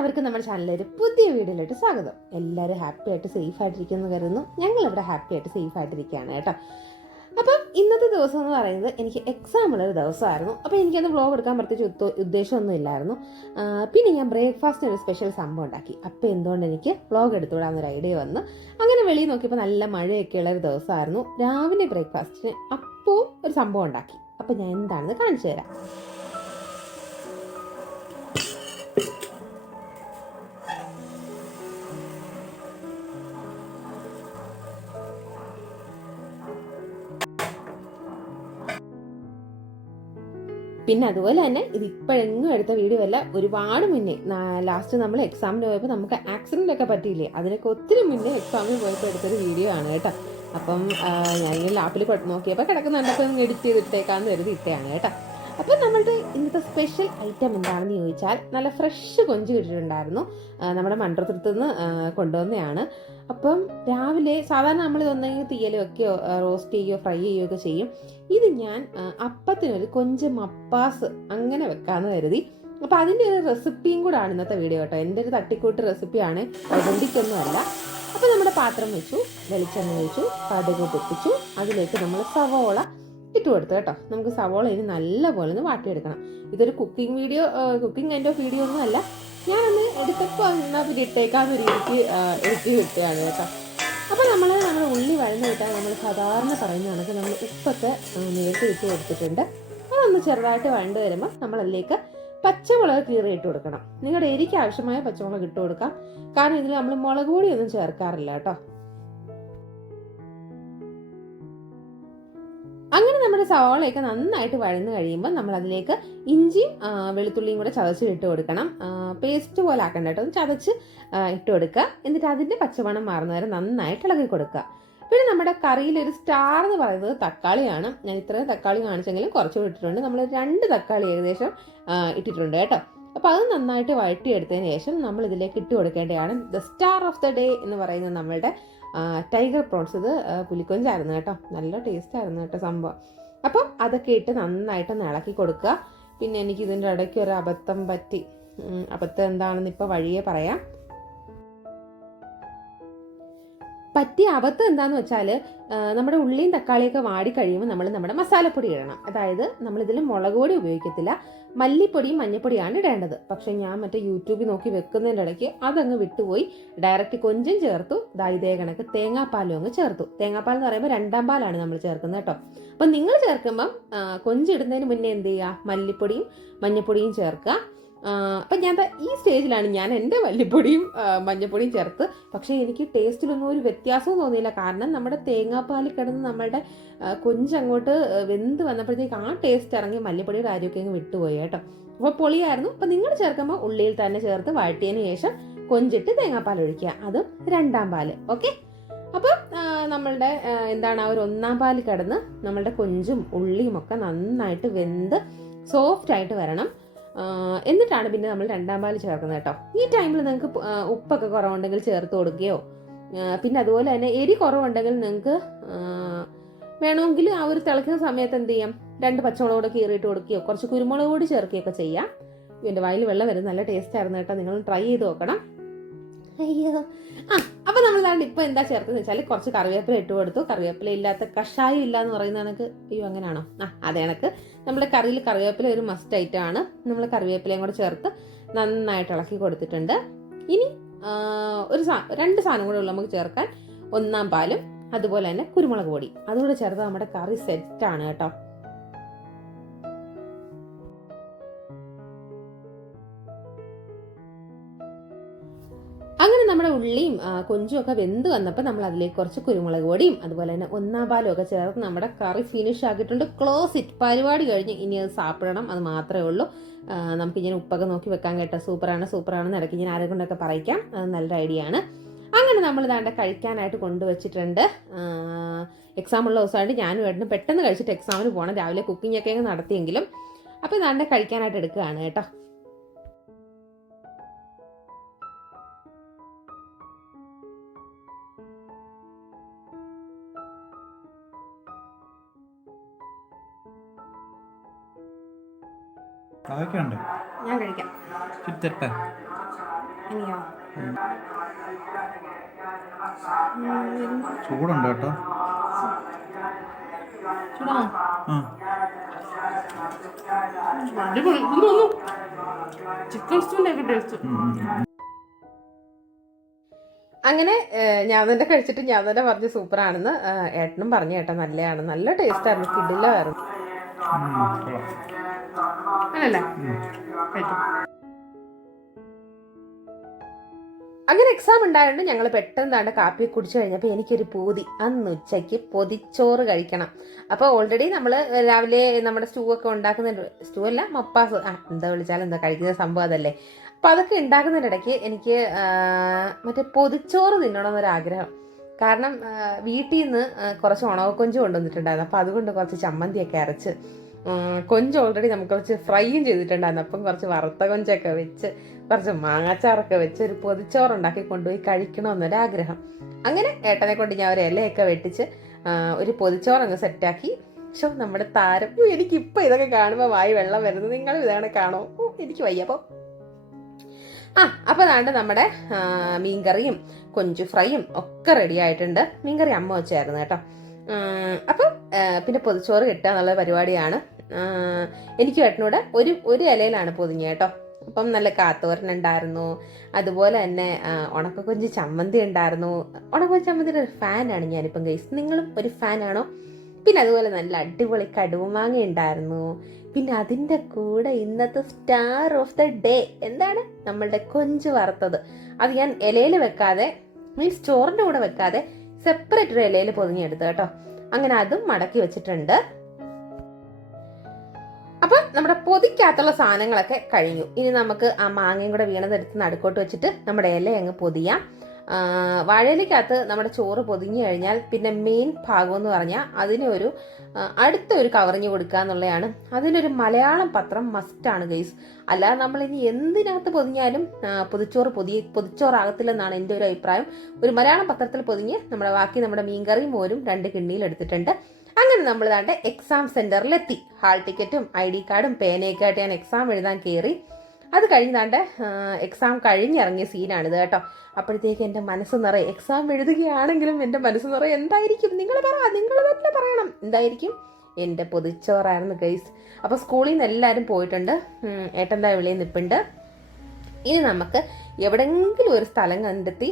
എല്ലാവർക്കും നമ്മുടെ ചാനലിൽ പുതിയ വീഡിയോയിലോട്ട് സ്വാഗതം. എല്ലാവരും ഹാപ്പി ആയിട്ട് സേഫ് ആയിട്ടിരിക്കുന്നു കരുതുന്നു. ഞങ്ങളിവിടെ ഹാപ്പി ആയിട്ട് സേഫ് ആയിട്ടിരിക്കുകയാണ് കേട്ടോ. അപ്പം ഇന്നത്തെ ദിവസം എന്ന് പറയുന്നത് എനിക്ക് എക്സാം ഉള്ളൊരു ദിവസമായിരുന്നു. അപ്പോൾ എനിക്കത് വ്ളോഗ് എടുക്കാൻ പ്രത്യേകിച്ച് ഉദ്ദേശമൊന്നും ഇല്ലായിരുന്നു. പിന്നെ ഞാൻ ബ്രേക്ക്ഫാസ്റ്റിന് ഒരു സ്പെഷ്യൽ സംഭവം ഉണ്ടാക്കി. അപ്പോൾ എന്തുകൊണ്ട് എനിക്ക് വ്ളോഗ് എടുത്തുവിടാമെന്നൊരു ഐഡിയ വന്നു. അങ്ങനെ വെളിയിൽ നോക്കിയപ്പോൾ നല്ല മഴയൊക്കെ ഉള്ളൊരു ദിവസമായിരുന്നു. രാവിലെ ബ്രേക്ക്ഫാസ്റ്റിന് അപ്പോൾ ഒരു സംഭവം ഉണ്ടാക്കി. അപ്പോൾ ഞാൻ എന്താണെന്ന് കാണിച്ചു തരാം. പിന്നെ അതുപോലെ തന്നെ ഇത് ഇപ്പോഴെങ്ങും എടുത്ത വീഡിയോ അല്ല, ഒരുപാട് മുന്നേ ലാസ്റ്റ് നമ്മൾ എക്സാമിന് പോയപ്പോൾ നമുക്ക് ആക്സിഡൻ്റ് ഒക്കെ പറ്റിയില്ലേ, അതിനൊക്കെ ഒത്തിരി മുന്നേ എക്സാമിന് പോയപ്പോൾ എടുത്തൊരു വീഡിയോ ആണ് കേട്ടോ. അപ്പം ഞാനിങ്ങനെ ലാപ്പിൽ നോക്കിയപ്പോൾ കിടക്കുന്നുണ്ടപ്പോൾ എഡിറ്റ് ചെയ്തിട്ടേക്കാന്ന് കരുതി ഇട്ടയാണ് കേട്ടോ. അപ്പോൾ നമ്മളുടെ ഇന്നത്തെ സ്പെഷ്യൽ ഐറ്റം എന്താണെന്ന് ചോദിച്ചാൽ നല്ല ഫ്രഷ് കൊഞ്ച് കിട്ടിയിട്ടുണ്ടായിരുന്നു. നമ്മുടെ മൺട്രത്തുനിന്ന് കൊണ്ടുവന്നതാണ്. അപ്പം രാവിലെ സാധാരണ നമ്മൾ ഇതൊന്നെങ്കിൽ തീയൽ വെക്കുകയോ റോസ്റ്റ് ചെയ്യുകയോ ഫ്രൈ ചെയ്യുകയോ ഒക്കെ ചെയ്യും. ഇത് ഞാൻ അപ്പത്തിനൊരു കൊഞ്ച് മപ്പാസ് അങ്ങനെ വെക്കാമെന്ന് കരുതി. അപ്പം അതിൻ്റെ ഒരു റെസിപ്പിയും കൂടാണ് ഇന്നത്തെ വീഡിയോ കേട്ടോ. എൻ്റെ ഒരു തട്ടിക്കൂട്ട് റെസിപ്പിയാണ്, ഒതന്റിക്കൊന്നുമല്ല. അപ്പോൾ നമ്മുടെ പാത്രം വെച്ചു, വെളിച്ചെണ്ണ ഒഴിച്ചു, കടുക് പൊട്ടിച്ചു, അതിലേക്ക് നമ്മൾ സവോള ഇട്ട് കൊടുത്തു കേട്ടോ. നമുക്ക് സവോള ഇനി നല്ലപോലെ ഒന്ന് വാട്ടിയെടുക്കണം. ഇതൊരു കുക്കിംഗ് എൻ്റെ വീഡിയോ ഒന്നും അല്ല, ഞാനൊന്ന് എടുത്തപ്പോൾ എന്നാൽ പിന്നെ ഇട്ടേക്കാവുന്ന രീതിക്ക് എടുത്ത് കിട്ടുകയാണ് കേട്ടോ. അപ്പോൾ നമ്മുടെ ഉള്ളി വഴന്ന് കിട്ടാൻ നമ്മൾ സാധാരണ പറയുന്ന കണക്ക് നമ്മൾ ഉപ്പൊക്കെ നേരത്തെ ഇട്ട് കൊടുത്തിട്ടുണ്ട്. അതൊന്ന് ചെറുതായിട്ട് വഴണ്ട് വരുമ്പോൾ നമ്മളതിലേക്ക് പച്ചമുളക് കീറി ഇട്ട് കൊടുക്കണം. നിങ്ങളുടെ എരിക്ക് ആവശ്യമായ പച്ചമുളക് ഇട്ട് കൊടുക്കാം. കാരണം ഇതിൽ നമ്മൾ മുളക് പൊടിയൊന്നും ചേർക്കാറില്ല കേട്ടോ. അങ്ങനെ നമ്മുടെ സവാളയൊക്കെ നന്നായിട്ട് വഴന്ന് കഴിയുമ്പോൾ നമ്മൾ അതിലേക്ക് ഇഞ്ചിയും വെളുത്തുള്ളിയും കൂടെ ചതച്ചിട്ട് കൊടുക്കണം. പേസ്റ്റ് പോലെ ആക്കണ്ട കേട്ടോ, ഒന്ന് ചതച്ച് ഇട്ട് കൊടുക്കുക. എന്നിട്ട് അതിൻ്റെ പച്ചമണം മാറുന്ന വരെ നന്നായിട്ട് ഇളകി കൊടുക്കുക. പിന്നെ നമ്മുടെ കറിയിലൊരു സ്റ്റാർ എന്ന് പറയുന്നത് തക്കാളിയാണ്. ഞാൻ ഇത്രയും തക്കാളി കാണിച്ചെങ്കിലും കുറച്ചുകൂടി ഇട്ടിട്ടുണ്ട്. നമ്മൾ 2 തക്കാളി ഏകദേശം ഇട്ടിട്ടുണ്ട് കേട്ടോ. അപ്പോൾ അത് നന്നായിട്ട് വഴറ്റിയെടുത്തതിന് ശേഷം നമ്മൾ ഇതിലേക്ക് ഇട്ട് കൊടുക്കേണ്ടതാണ് the star of the day എന്ന് പറയുന്നത് നമ്മളുടെ ടൈഗർ പ്രോൺസ്. ഇത് പുലിക്കൊഞ്ചായിരുന്നു കേട്ടോ, നല്ല ടേസ്റ്റ് ആയിരുന്നു കേട്ടോ സംഭവം. അപ്പം അതൊക്കെ ഇട്ട് നന്നായിട്ടൊന്ന് ഇളക്കി കൊടുക്കുക. പിന്നെ എനിക്ക് ഇതിൻ്റെ ഇടയ്ക്ക് ഒരു അബദ്ധം പറ്റി. അബദ്ധം എന്താണെന്ന് ഇപ്പോൾ വഴിയെ പറയാം. പറ്റിയ അബദ്ധം എന്താണെന്ന് വെച്ചാൽ നമ്മുടെ ഉള്ളിയും തക്കാളിയൊക്കെ വാടി കഴിയുമ്പോൾ നമ്മൾ നമ്മുടെ മസാലപ്പൊടി ഇടണം. അതായത് നമ്മളിതിൽ മുളക് പൊടി ഉപയോഗിക്കത്തില്ല, മല്ലിപ്പൊടിയും മഞ്ഞപ്പൊടിയാണ് ഇടേണ്ടത്. പക്ഷെ ഞാൻ മറ്റേ യൂട്യൂബിൽ നോക്കി വെക്കുന്നതിൻ്റെ ഇടയ്ക്ക് അതങ്ങ് വിട്ടുപോയി ഡയറക്റ്റ് കൊഞ്ചും ചേർത്തു. ഇതേ കണക്ക് തേങ്ങാപ്പാലും അങ്ങ് ചേർത്തു. തേങ്ങാപ്പാൽ എന്ന് പറയുമ്പോൾ 2ാം പാലാണ് നമ്മൾ ചേർക്കുന്നത് കേട്ടോ. അപ്പം നിങ്ങൾ ചേർക്കുമ്പം കൊഞ്ചിടുന്നതിന് മുന്നേ എന്ത് ചെയ്യുക, മല്ലിപ്പൊടിയും മഞ്ഞപ്പൊടിയും ചേർക്കുക. അപ്പം ഞാൻ ഈ സ്റ്റേജിലാണ് ഞാൻ എൻ്റെ മല്ലിപ്പൊടിയും മഞ്ഞപ്പൊടിയും ചേർത്ത്. പക്ഷേ എനിക്ക് ടേസ്റ്റിലൊന്നും ഒരു വ്യത്യാസവും തോന്നിയില്ല. കാരണം നമ്മുടെ തേങ്ങാപ്പാലിൽ കിടന്ന് നമ്മളുടെ കൊഞ്ചങ്ങോട്ട് വെന്ത് വന്നപ്പോഴത്തേക്ക് ആ ടേസ്റ്റ് ഇറങ്ങി മല്ലിപ്പൊടിയുടെ കാര്യമൊക്കെ അങ്ങ് വിട്ടുപോയി കേട്ടോ. അപ്പോൾ പൊളിയായിരുന്നു. അപ്പം നിങ്ങൾ ചേർക്കുമ്പോൾ ഉള്ളിയിൽ തന്നെ ചേർത്ത് വഴറ്റിയതിന് ശേഷം കൊഞ്ചിട്ട് തേങ്ങാപ്പാൽ ഒഴിക്കുക, അതും 2ാം പാല്. ഓക്കെ. അപ്പം നമ്മളുടെ എന്താണ് ആ ഒരു 1ാം പാല് കിടന്ന് നമ്മളുടെ കൊഞ്ചും ഉള്ളിയും ഒക്കെ നന്നായിട്ട് വെന്ത് സോഫ്റ്റ് ആയിട്ട് വരണം. എന്നിട്ടാണ് പിന്നെ നമ്മൾ 2ാം പാല് ചേർക്കുന്നത് കേട്ടോ. ഈ ടൈമിൽ നിങ്ങൾക്ക് ഉപ്പൊക്കെ കുറവുണ്ടെങ്കിൽ ചേർത്ത് കൊടുക്കുകയോ, പിന്നെ അതുപോലെ തന്നെ എരി കുറവുണ്ടെങ്കിൽ നിങ്ങൾക്ക് വേണമെങ്കിൽ ആ ഒരു തിളക്കുന്ന സമയത്ത് എന്ത് ചെയ്യാം, 2 പച്ചമുളക് കൂടെ കീറിയിട്ട് കൊടുക്കുകയോ കുറച്ച് കുരുമുളക് കൂടി ചേർക്കുകയൊക്കെ ചെയ്യാം. എൻ്റെ വായിൽ വെള്ളം വരും, നല്ല ടേസ്റ്റ് ആയിരുന്നു കേട്ടോ. നിങ്ങൾ ട്രൈ ചെയ്ത് നോക്കണം. അയ്യോ അപ്പം നമ്മൾ ഇപ്പോൾ എന്താ ചേർത്തതെന്ന് വെച്ചാൽ കുറച്ച് കറിവേപ്പില ഇട്ട് കൊടുത്തു. കറിവേപ്പില ഇല്ലാത്ത കഷായം ഇല്ല എന്ന് പറയുന്ന കണക്ക്. അയ്യോ അങ്ങനെയാണോ? അതേ കണക്ക് നമ്മുടെ കറിയിൽ കറിവേപ്പില ഒരു മസ്റ്റ് ഐറ്റം ആണ്. നമ്മൾ കറിവേപ്പിലയും കൂടെ ചേർത്ത് നന്നായിട്ട് ഇളക്കി കൊടുത്തിട്ടുണ്ട്. ഇനി 2 സാധനം കൂടെ ഉള്ളു നമുക്ക് ചേർക്കാൻ. 1ാം പാലും അതുപോലെ തന്നെ കുരുമുളക് പൊടി അതുകൂടെ ചേർത്ത് നമ്മുടെ കറി സെറ്റാണ് കേട്ടോ. അങ്ങനെ നമ്മുടെ ഉള്ളിയും കൊഞ്ചും ഒക്കെ വെന്ത് വന്നപ്പോൾ നമ്മൾ അതിലേക്ക് കുറച്ച് കുരുമുളക് പൊടിയും അതുപോലെ തന്നെ 1ാം പാലും ഒക്കെ ചേർത്ത് നമ്മുടെ കറി ഫിനിഷ് ആക്കിയിട്ടുണ്ട്. Close it. പരിപാടി കഴിഞ്ഞ് ഇനി അത് സാപ്പിടണം, അത് മാത്രമേ ഉള്ളൂ. നമുക്ക് ഇങ്ങനെ ഉപ്പൊക്കെ നോക്കി വെക്കാൻ കേട്ടോ. സൂപ്പറാണെന്ന് ഇടയ്ക്ക് ഞാൻ ആരെ കൊണ്ടൊക്കെ പറയിക്കാം, അത് നല്ലൊരു ഐഡിയ ആണ്. അങ്ങനെ നമ്മൾ ഇതാണ്ട് കഴിക്കാനായിട്ട് കൊണ്ടുവച്ചിട്ടുണ്ട്. എക്സാം ഉള്ള ദിവസമായിട്ട് ഞാനും ഏട്ടനും പെട്ടെന്ന് കഴിച്ചിട്ട് എക്സാമിന് പോകണം. രാവിലെ കുക്കിംഗ് ഒക്കെ നടത്തിയെങ്കിലും. അപ്പോൾ ഇതാണ്ട് കഴിക്കാനായിട്ട് എടുക്കുകയാണ് കേട്ടോ. ഞാൻ കഴിക്കാം. ചിറ്റട്ടെ. ചൂടുണ്ട് കേട്ടോ. അടിപൊളി. ചിക്കൻ സ്റ്റൂവിന്റെ ഒക്കെ ടേസ്റ്റ്. അങ്ങനെ ഞാൻ തന്നെ കഴിച്ചിട്ട് ഞാൻ തന്നെ പറഞ്ഞു സൂപ്പറാണെന്ന്. ഏട്ടനും പറഞ്ഞു കേട്ടോ നല്ലതാണ്, നല്ല ടേസ്റ്റ് ആയിരുന്നു, കിടിലമായിരുന്നു. അങ്ങനല്ലേ? അങ്ങനെ എക്സാം ഉണ്ടായതുകൊണ്ട് ഞങ്ങൾ പെട്ടെന്ന് താണ്ട് കാപ്പി കുടിച്ചു കഴിഞ്ഞപ്പോൾ എനിക്കൊരു പൂതി, അന്ന് ഉച്ചയ്ക്ക് പൊതിച്ചോറ് കഴിക്കണം. അപ്പോൾ ഓൾറെഡി നമ്മൾ രാവിലെ നമ്മുടെ സ്റ്റൂ ഒക്കെ ഉണ്ടാക്കുന്നുണ്ട്, സ്റ്റൂ അല്ല മപ്പാസ്, എന്താ വിളിച്ചാലും എന്താ കഴിക്കുന്ന സംഭവം അതല്ലേ. അപ്പോൾ അതൊക്കെ ഉണ്ടാക്കുന്നതിനിടയ്ക്ക് എനിക്ക് മറ്റേ പൊതിച്ചോറ് തിന്നണമെന്നൊരാഗ്രഹം. കാരണം വീട്ടിൽ നിന്ന് കുറച്ച് ഉണവക്കൊഞ്ച് കൊണ്ടുവന്നിട്ടുണ്ടായിരുന്നു. അപ്പോൾ അതുകൊണ്ട് കുറച്ച് ചമ്മന്തിയൊക്കെ അരച്ച്, കൊഞ്ച് ഓൾറെഡി നമുക്ക് കുറച്ച് ഫ്രൈയും ചെയ്തിട്ടുണ്ടായിരുന്നു. അപ്പം കുറച്ച് വറുത്ത കൊഞ്ചൊക്കെ വെച്ച് കുറച്ച് മാങ്ങാച്ചാറൊക്കെ വെച്ച് ഒരു പൊതിച്ചോറുണ്ടാക്കി കൊണ്ടുപോയി കഴിക്കണമെന്നൊരാഗ്രഹം. അങ്ങനെ ഏട്ടനെ കൊണ്ട് ഞാൻ ഒരു ഇലയൊക്കെ വെട്ടിച്ച് ഒരു പൊതിച്ചോറങ്ങ് സെറ്റാക്കി. പക്ഷേ നമ്മുടെ താരം, എനിക്കിപ്പോൾ ഇതൊക്കെ കാണുമ്പോൾ വായി വെള്ളം വരുന്നത്. നിങ്ങളും ഇതാണ് കാണോ? എനിക്ക് വയ്യപ്പോൾ അപ്പോൾ അതാണ്ട് നമ്മുടെ മീൻകറിയും കൊഞ്ച് ഫ്രൈയും ഒക്കെ റെഡി ആയിട്ടുണ്ട്. മീൻകറി അമ്മ വെച്ചായിരുന്നു കേട്ടോ. അപ്പം പിന്നെ പൊതിച്ചോറ് കിട്ടുക എന്നുള്ള പരിപാടിയാണ്. എനിക്ക് ഏട്ടനോട് ഒരു ഇലയിലാണ് പൊതിഞ്ഞ കേട്ടോ. അപ്പം നല്ല കാത്തോരനുണ്ടായിരുന്നു, അതുപോലെ തന്നെ ഉണക്കക്കൊഞ്ച് ചമ്മന്തി ഉണ്ടായിരുന്നു. ഉണക്കക്കൊഞ്ച് ചമ്മന്തിയുടെ ഒരു ഫാനാണ് ഞാനിപ്പം ഗൈസ്. നിങ്ങളും ഒരു ഫാനാണോ? പിന്നെ അതുപോലെ നല്ല അടിപൊളി കടുമാങ്ങ ഉണ്ടായിരുന്നു. പിന്നെ അതിൻ്റെ കൂടെ ഇന്നത്തെ സ്റ്റാർ ഓഫ് ദ ഡേ എന്താണ്, നമ്മളുടെ കൊഞ്ച് വറുത്തത്. അത് ഞാൻ ഇലയിൽ വെക്കാതെ, മീൻസ് ചോറിൻ്റെ കൂടെ വെക്കാതെ സെപ്പറേറ്റ് ഒരു ഇലയിൽ പൊതിഞ്ഞെടുത്ത് കേട്ടോ. അങ്ങനെ അതും മടക്കി വെച്ചിട്ടുണ്ട്. അപ്പം നമ്മുടെ പൊതിക്കകത്തുള്ള സാധനങ്ങളൊക്കെ കഴിഞ്ഞു. ഇനി നമുക്ക് ആ മാങ്ങയും കൂടെ വീണതെടുത്ത് നടുക്കോട്ട് വെച്ചിട്ട് നമ്മുടെ ഇല അങ്ങ് പൊതിയാം. വാഴയിലേക്കകത്ത് നമ്മുടെ ചോറ് പൊതിഞ്ഞു കഴിഞ്ഞാൽ പിന്നെ മെയിൻ ഭാഗം എന്ന് പറഞ്ഞാൽ അതിനൊരു അടുത്തൊരു കവറിങ് കൊടുക്കുക എന്നുള്ളതാണ്. അതിനൊരു മലയാളം പത്രം മസ്റ്റാണ് ഗൈസ്. അല്ലാതെ നമ്മളിനി എന്തിനകത്ത് പൊതിഞ്ഞാലും പൊതിച്ചോറാകത്തില്ലെന്നാണ് എൻ്റെ ഒരു അഭിപ്രായം. ഒരു മലയാളം പത്രത്തിൽ പൊതിഞ്ഞ് നമ്മുടെ മീൻകറിയും മോരും 2 കിണ്ണിയിൽ എടുത്തിട്ടുണ്ട്. അങ്ങനെ നമ്മൾ ദാണ്ട് എക്സാം സെന്ററിലെത്തി. ഹാൾ ടിക്കറ്റും ID കാർഡും പേനയൊക്കെ ആയിട്ട് ഞാൻ എക്സാം എഴുതാൻ കയറി. അത് കഴിഞ്ഞാണ്ട് എക്സാം കഴിഞ്ഞിറങ്ങിയ സീനാണിത് കേട്ടോ. അപ്പോഴത്തേക്ക് എൻ്റെ മനസ്സ് നിറയെ, എക്സാം എഴുതുകയാണെങ്കിലും എൻ്റെ മനസ്സ് നിറയെ എന്തായിരിക്കും, നിങ്ങൾ തന്നെ പറയണം എന്തായിരിക്കും. എൻ്റെ പൊതിച്ചോറായിരുന്നു ഗൈസ്. അപ്പോൾ സ്കൂളിൽ നിന്ന് എല്ലാവരും പോയിട്ടുണ്ട്, ഏട്ടൻ്റെ വിളിയിൽ നിൽപ്പുണ്ട്. ഇനി നമുക്ക് എവിടെയെങ്കിലും ഒരു സ്ഥലം കണ്ടെത്തി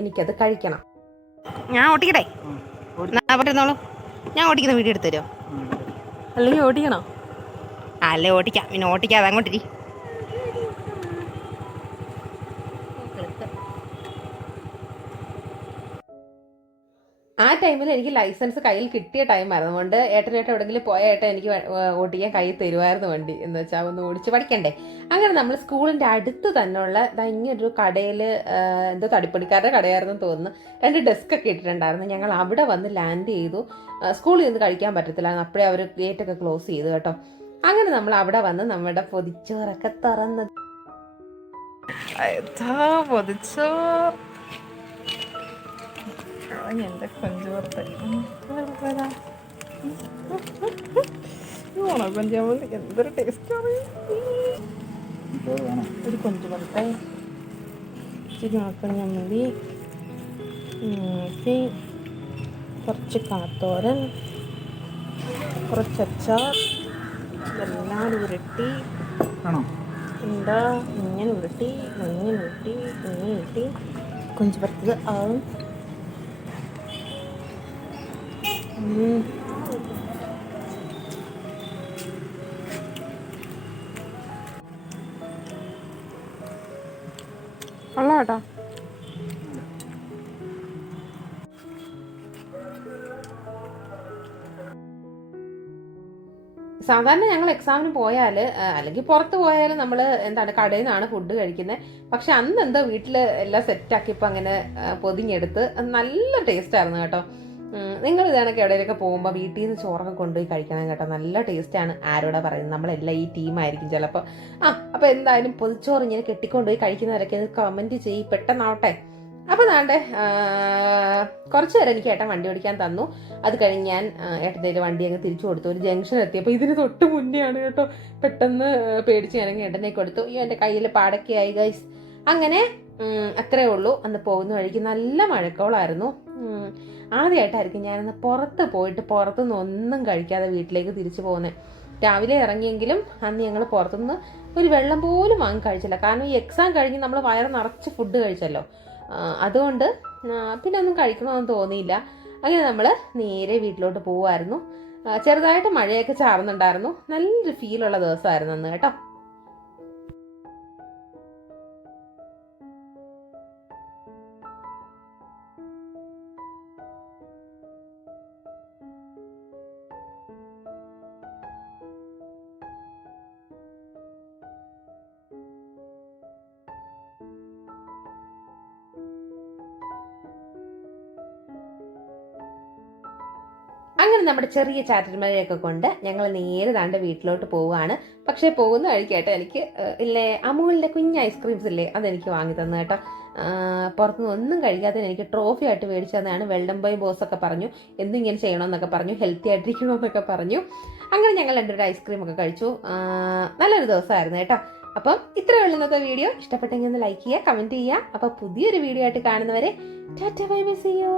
എനിക്കത് കഴിക്കണം. ഞാൻ ഓട്ടിക്കട്ടെ? പറ്റുന്നോളൂ. ഞാൻ ഓടിക്കുന്ന വീഡിയോ എടുത്തു തരുമോ? അല്ലെങ്കിൽ ഓടിക്കണോ? അല്ലേ ഓടിക്കാം, പിന്നെ ഓടിക്കാതെ അങ്ങോട്ടിരി. ആ ടൈമിൽ എനിക്ക് ലൈസൻസ് കയ്യിൽ കിട്ടിയ ടൈമായിരുന്നു. അതുകൊണ്ട് ഏട്ടനായിട്ട് എവിടെയെങ്കിലും പോയ ഏട്ടൻ എനിക്ക് ഓടിക്കാൻ കയ്യിൽ തരുമായിരുന്നു വണ്ടി, എന്ന് വെച്ചാൽ ഒന്ന് ഓടിച്ച് പഠിക്കണ്ടേ. അങ്ങനെ നമ്മൾ സ്കൂളിൻ്റെ അടുത്ത് തന്നെയുള്ള ഇങ്ങനൊരു കടയിൽ, എന്തോ തടിപ്പണിക്കാരുടെ കടയായിരുന്നു തോന്നുന്നു, 2 ഡെസ്ക് ഒക്കെ ഇട്ടിട്ടുണ്ടായിരുന്നു. ഞങ്ങൾ അവിടെ വന്ന് ലാൻഡ് ചെയ്തു. സ്കൂളിൽ നിന്ന് കഴിക്കാൻ പറ്റത്തില്ലായിരുന്നു, അപ്പോഴേ അവർ ഗേറ്റൊക്കെ ക്ലോസ് ചെയ്തു കേട്ടോ. അങ്ങനെ നമ്മൾ അവിടെ വന്ന് നമ്മുടെ പൊതിച്ചോറൊക്കെ തുറന്ന് പൊതിച്ചോറ് എൻ്റെ കൊഞ്ച് വറുത്ത ഓണക്കൊഞ്ചാവുമ്പോൾ എന്തൊരു ടേസ്റ്റാണ്. ഒരു കൊഞ്ച് വറുത്ത ഇച്ചിരി ഉണക്കഞ്ഞമ്മന്തി, കുറച്ച് കാത്തോരൻ, കുറച്ച് അച്ചാർ, ഇതെല്ലാം ഉരുട്ടി എന്താ ഇങ്ങനെ ഉരുട്ടി കൊഞ്ച് വറുത്തത് ആവും. അല്ല കേട്ടോ. സാധാരണ ഞങ്ങൾ എക്സാമിന് പോയാൽ അല്ലെങ്കിൽ പുറത്ത് പോയാൽ നമ്മൾ എന്താണ് കടയിൽ നിന്നാണ് ഫുഡ് കഴിക്കുന്നത്. പക്ഷെ അന്ന് എന്തോ വീട്ടിൽ എല്ലാം സെറ്റാക്കിയപ്പോൾ അങ്ങനെ പൊതിഞ്ഞെടുത്ത് നല്ല ടേസ്റ്റായിരുന്നു കേട്ടോ. നിങ്ങൾ ഇതാണൊക്കെ എവിടെയൊക്കെ പോകുമ്പോൾ വീട്ടിൽ നിന്ന് ചോറൊക്കെ കൊണ്ടുപോയി കഴിക്കണം കേട്ടോ, നല്ല ടേസ്റ്റാണ്. ആരോടാ പറയുന്നത്, നമ്മളെല്ലാം ഈ ടീമായിരിക്കും ചിലപ്പോൾ. അപ്പോൾ എന്തായാലും പൊതിച്ചോറ് ഇങ്ങനെ കെട്ടിക്കൊണ്ടുപോയി കഴിക്കുന്നവരൊക്കെ കമൻറ്റ് ചെയ്യും, പെട്ടെന്നാവട്ടെ. അപ്പോൾ നാണ്ടെ കുറച്ച് നേരം എനിക്ക് ഏട്ടൻ വണ്ടി ഓടിക്കാൻ തന്നു. അത് കഴിഞ്ഞ് ഞാൻ ഏട്ടൻ്റെ വണ്ടി അങ്ങ് തിരിച്ചു കൊടുത്തു. ഒരു ജംഗ്ഷൻ എത്തിയപ്പോൾ ഇതിന് തൊട്ട് മുന്നെയാണ് കേട്ടോ. പെട്ടെന്ന് പേടിച്ച് ഞാനങ്ങ് ഏട്ടനെ കൊടുത്തു. എൻ്റെ കയ്യിൽ പാടൊക്കെയായി ഗൈസ്. അങ്ങനെ അത്രേ ഉള്ളൂ. അന്ന് പോകുന്ന വഴിക്ക് നല്ല മഴക്കോളായിരുന്നു. ആദ്യമായിട്ടായിരിക്കും ഞാനന്ന് പുറത്ത് പോയിട്ട് പുറത്തുനിന്ന് ഒന്നും കഴിക്കാതെ വീട്ടിലേക്ക് തിരിച്ചു പോകുന്നത്. രാവിലെ ഇറങ്ങിയെങ്കിലും അന്ന് ഞങ്ങൾ പുറത്തുനിന്ന് ഒരു വെള്ളം പോലും വാങ്ങി കഴിച്ചില്ല. കാരണം ഈ എക്സാം കഴിഞ്ഞ് നമ്മൾ വയറ് നിറച്ച് ഫുഡ് കഴിച്ചല്ലോ. അതുകൊണ്ട് പിന്നെ ഒന്നും കഴിക്കണമെന്ന് തോന്നിയില്ല. അങ്ങനെ നമ്മൾ നേരെ വീട്ടിലോട്ട് പോവായിരുന്നു. ചെറുതായിട്ട് മഴയൊക്കെ ചാറുന്നുണ്ടായിരുന്നു. നല്ലൊരു ഫീലുള്ള ദിവസമായിരുന്നു അന്ന് കേട്ടോ. അങ്ങനെ നമ്മുടെ ചെറിയ ചാറ്റൽമഴയൊക്കെ കൊണ്ട് ഞങ്ങൾ നേരെ താണ്ട് വീട്ടിലോട്ട് പോവുകയാണ്. പക്ഷേ പോകുന്ന വഴിക്കായിട്ട് എനിക്ക് ഇല്ലേ അമൂലിൻ്റെ കുഞ്ഞ് ഐസ്ക്രീംസ് ഇല്ലേ അതെനിക്ക് വാങ്ങി തന്നു കേട്ടോ. പുറത്തുനിന്ന് ഒന്നും കഴിക്കാത്തതിന് എനിക്ക് ട്രോഫി ആയിട്ട് മേടിച്ചു തന്നതാണ്. വെൽഡം ബോയ് ബോസ് ഒക്കെ പറഞ്ഞു എന്തിങ്ങനെ ചെയ്യണമെന്നൊക്കെ പറഞ്ഞു, ഹെൽത്തി ആയിട്ടിരിക്കണമെന്നൊക്കെ പറഞ്ഞു. അങ്ങനെ ഞങ്ങൾ രണ്ടൊരു ഐസ്ക്രീം ഒക്കെ കഴിച്ചു. നല്ലൊരു ദിവസമായിരുന്നു കേട്ടോ. അപ്പം ഇത്രയേ ഉള്ളൂ ഇന്നത്തെ വീഡിയോ. ഇഷ്ടപ്പെട്ടെങ്കിൽ ഒന്ന് ലൈക്ക് ചെയ്യുക, കമൻറ്റ് ചെയ്യുക. അപ്പോൾ പുതിയൊരു വീഡിയോ ആയിട്ട് കാണുന്നവരെ tata bye bye, see U.